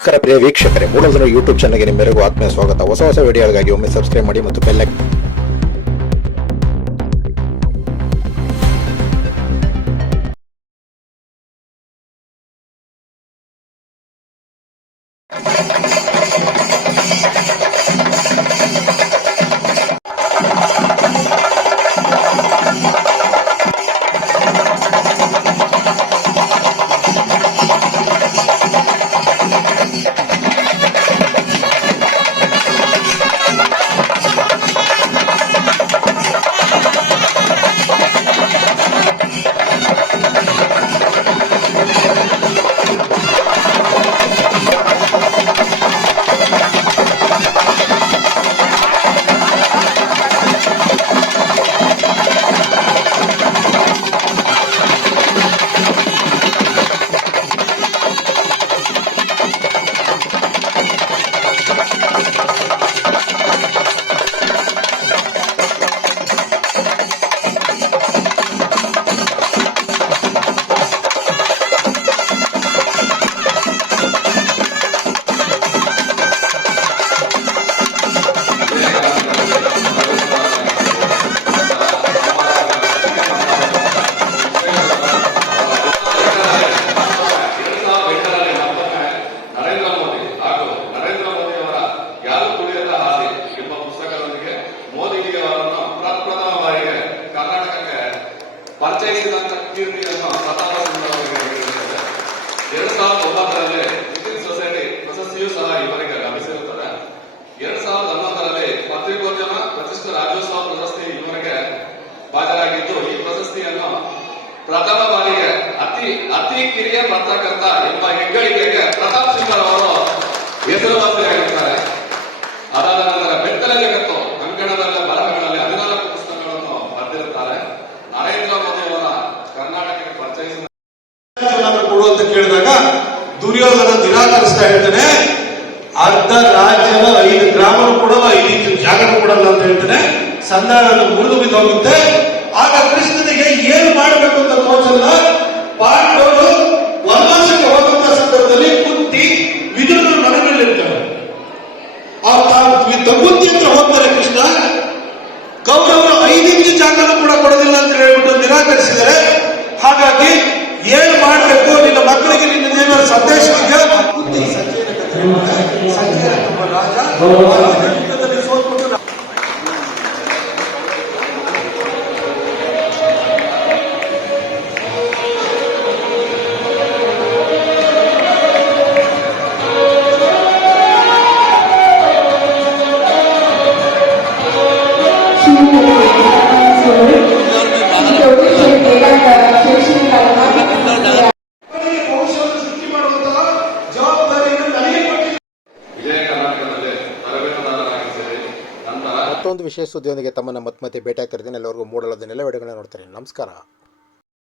ನಮಸ್ಕಾರ ಪ್ರಿಯ ವೀಕ್ಷಕರೇ ಮೂಲದಿನ ಯೂಟ್ಯೂಬ್ ಚಾನಲ್ಗೆ ನಿಮ್ಮೆಲ್ಲರಿಗೂ ಆತ್ಮೀಯ ಸ್ವಾಗತ. ಹೊಸ ಹೊಸ ವಿಡಿಯೋಗಳಿಗಾಗಿ ಒಮ್ಮೆ ಸಬ್ಸ್ಕ್ರೈಬ್ ಮಾಡಿ ಮತ್ತು ಬೆಲ್ ನರೇಂದ್ರ ಪ್ರಥಮ ಬಾರಿಗೆ ಅತಿ ಅತಿ ಕಿರಿಯ ಪತ್ರಕರ್ತ ಎಂಬ ಹೆಗ್ಗಳಿಕೆಗೆ ಪ್ರತಾಪ್ ಸಿಂಗ್ ಅವರು ಹೆಸರುವಾಸಿಯಾಗಿರ್ತಾರೆ ಅದಾದ ನಂತರ ಬೆತ್ತಲ ಜಗತ್ತು ಅಂಕಣದ ಬರಹಗಳಲ್ಲಿ ಹದಿನಾಲ್ಕು ಪುಸ್ತಕಗಳನ್ನು ಬರೆದಿರುತ್ತಾರೆ. ನರೇಂದ್ರ ಮೋದಿ ಅವರ ಕರ್ನಾಟಕಕ್ಕೆ ಪರಿಚಯಿಸಿದ ಕೊಡು ಕೇಳಿದಾಗ ದುರ್ಯೋಧನ ನಿರಾಕರಿಸ್ತಾ ಹೇಳ್ತಾನೆ, ಅರ್ಧ ರಾಜ್ಯದ ಐದು ಗ್ರಾಮನು ಕೊಡಲ್ಲ, ಐದು ಜಾಗನೂ ಕೊಡಲ್ಲ ಅಂತ ಹೇಳ್ತಾನೆ. ಸಂಧಾನ ಮುರಿದು ಬಿದ್ದೋಗುತ್ತೆ. ಆಗ ಕೃಷ್ಣನಿಗೆ ಏನು ಮಾಡಬೇಕು ಅಂತ ತೋಚಲ್ಲ ಪಾಂಡವರು ವನವಾಸಕ್ಕೆ ಹೋಗುವಂತ ಸಂದರ್ಭದಲ್ಲಿ ಕುಂತಿ ವಿದುರನ ಮನದಲ್ಲಿರ್ತಾರೆ ತಗುಂತಿ ಹತ್ರ ಹೋಗ್ತಾರೆ ಕೃಷ್ಣ ಕೌರವರು ಐದಿಂಚು ಜಾಗನೂ ಕೂಡ ಕೊಡೋದಿಲ್ಲ ಅಂತ ಹೇಳ್ಬಿಟ್ಟು ನಿರಾಕರಿಸಿದರೆ ಹಾಗಾಗಿ ಏನು ಮಾಡಬೇಕು? ನಿನ್ನ ಮಕ್ಕಳಿಗೆ ನಿನ್ನ ಏನಾದ್ರು ಸಂದೇಶ. ಸಂಜಯನ ಒಬ್ಬ ರಾಜ. ಮತ್ತೊಂದು ವಿಶೇಷ ಸುದ್ದಿಯೊಂದಿಗೆ ತಮ್ಮನ್ನ ಮತ್ತೆ ಮತ್ತೆ ಭೇಟಿ ಆಗ್ತಿರ್ತೀನಿ ಎಲ್ಲರಿಗೂ ಮೂಡಲದನ್ನೆಲ್ಲ ವಿಡಿಯೋಗಳನ್ನ ನೋಡ್ತಾರೆ ನಮಸ್ಕಾರ